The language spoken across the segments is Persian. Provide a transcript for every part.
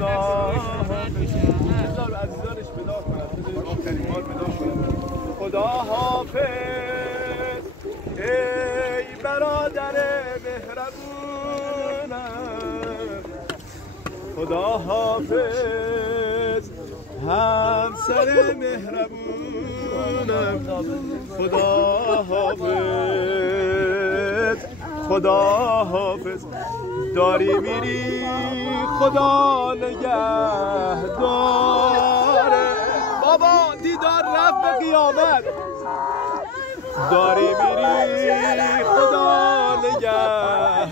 خدا عزیزانش بدا کنم آخرین بار بدا کنم خدا حافظ ای برادر مهربونم خدا حافظ همسر مهربونم خدا حافظ خدا حافظ داری میری خدا نگهداره بابا دیدار رفت به قیامت داری میری خدا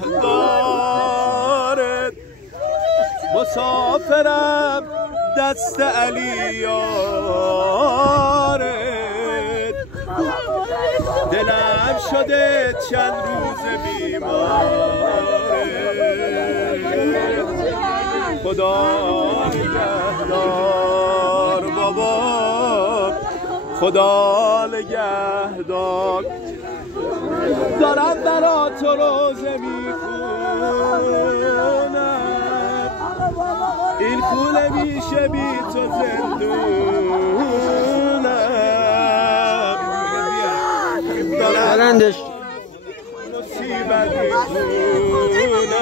نگهداره مسافرم دست علی یارت دلم شده چند روز بیماره خدا نگهدار بابا خدا نگهدار دارم برا تو روزه میخونم این خونه میشه بی تو زندونم برندش مصیبت میخونم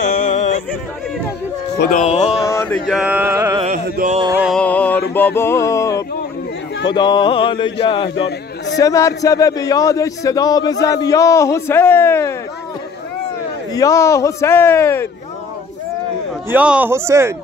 خدا نگهدار بابا خدا نگهدار 3 مرتبه به یادش صدا بزن یا حسین یا حسین یا حسین